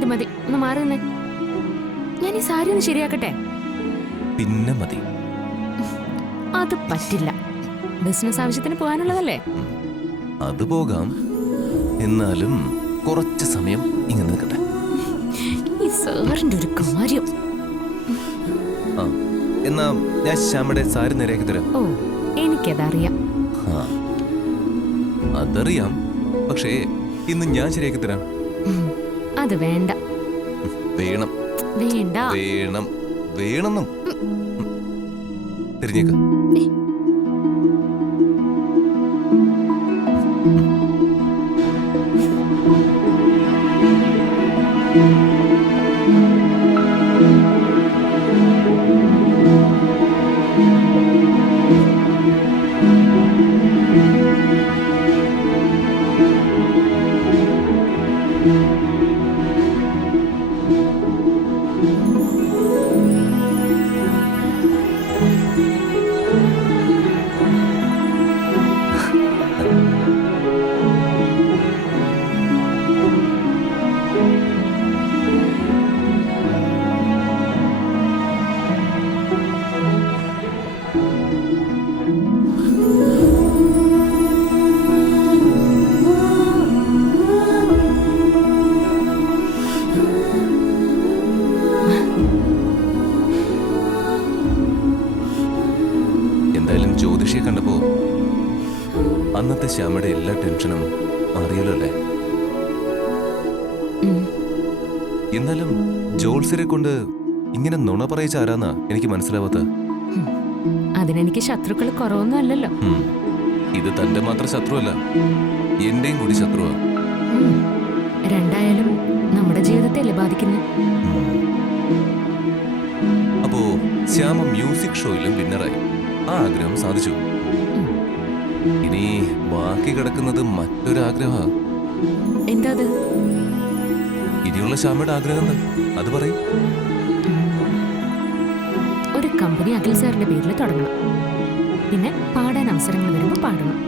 മതി മതി, ഒന്ന് മാറി നിന്നേ. ഞാൻ ഈ സാരി ഒന്ന് ശരിയാക്കട്ടെ. പിന്നെ മതി. അത് പറ്റില്ല, ബിസിനസ് ആവശ്യത്തിന് പോകാനുള്ളതല്ലേ. അത് പോകാം, എന്നാലും കുറച്ച് സമയം ഇങ്ങനെ നിൽക്കട്ടെ. ഈ സാറിന്റെ ഒരു കാര്യം. ആ, എന്നാ ഞാൻ ശ്യാമയുടെ സാരി നേരെയാക്കി തരാം. ഓ, എനിക്കതറിയാം. അതറിയാം, പക്ഷേ ഇന്ന് ഞാൻ ശരിയാക്കി തരാം. അത് വേണ്ട. വേണം വേണ്ട വേണം വേണമെന്നും. തിരിഞ്ഞേക്ക. എന്തായാലും ജ്യോതിഷിയെ കണ്ടപ്പോ അന്നത്തെ ശ്യാമയുടെ എല്ലാ ടെൻഷനും മാറിയല്ലോ അല്ലേ? എന്നാലും ജോത്സ്യരെ കൊണ്ട് ഇങ്ങനെ നുണ പറയിച്ച ആരാന്നാ എനിക്ക് മനസ്സിലാവാത്ത. അതിനെനിക്ക് ശത്രുക്കൾ കുറവൊന്നും അല്ലല്ലോ. ഇത് തന്റെ മാത്രം ശത്രുവല്ല, എന്റെയും കൂടി ശത്രുവാ. രണ്ടായാലും നമ്മുടെ ജീവിതത്തെ അല്ലേ ബാധിക്കുന്നത്. അപ്പോ ശ്യാമ മ്യൂസിക് ഷോയിലും വിന്നറായി, ആ ആഗ്രഹം സാധിച്ചു. ഇനി ബാക്കി കിടക്കുന്നത് മറ്റൊരാഗ്രഹ. എന്താ അത്? ഇനിയുള്ള ശ്യാമയുടെ ആഗ്രഹം അത് പറയും. ഒരു കമ്പനി അഖിൽ സാറിന്റെ പേരിൽ തുടങ്ങണം, പിന്നെ പാടാൻ അവസരങ്ങൾ വരുമ്പോൾ പാടണം.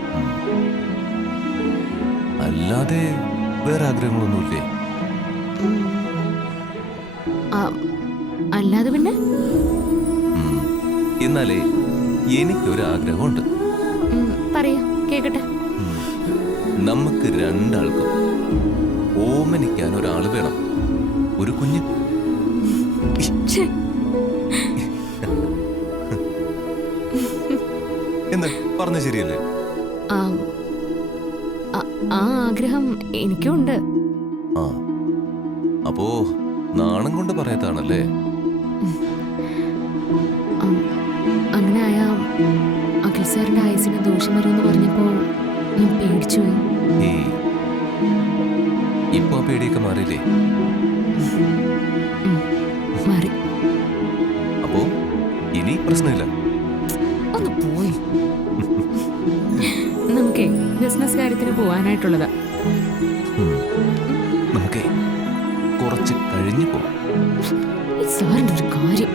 അല്ലാതെ വേറെ ആഗ്രഹങ്ങളൊന്നുമില്ലേ? അല്ലാതെ പിന്നെ എന്നാലേ എനിക്കൊരു ആഗ്രഹമുണ്ട്. പറയാ കേക്കട്ടെ. നമുക്ക് രണ്ടാൾക്കും ഓമനിക്കാൻ ഒരാൾ വേണം, ഒരു കുഞ്ഞ്. എന്താ പറഞ്ഞ ശരിയല്ലേ? ആ ആഗ്രഹം എനിക്കും ഉണ്ട്. ആ, അപ്പോ നാണം കൊണ്ട് പറയാത്താണല്ലേ? അങ്ങനെ ആയാ അഖിൽ സാറിന്റെ ആയുസിന് ദോഷം വരുമെന്ന് പറഞ്ഞപ്പോ ഞാൻ പേടിച്ചു. ഇപ്പൊ ആ പേടിയൊക്കെ മാറിയില്ലേ? മാറി. അപ്പോ ഇനി പ്രശ്നമില്ല. ഒന്ന് പോയി. നമുക്കേ ബിസിനസ് കാര്യത്തിന് പോവാനായിട്ടുള്ളതാ. നമുക്കേ കുറച്ച് കഴിഞ്ഞു പോവാം. ഈ സാറിന്റെ ഒരു കാര്യം.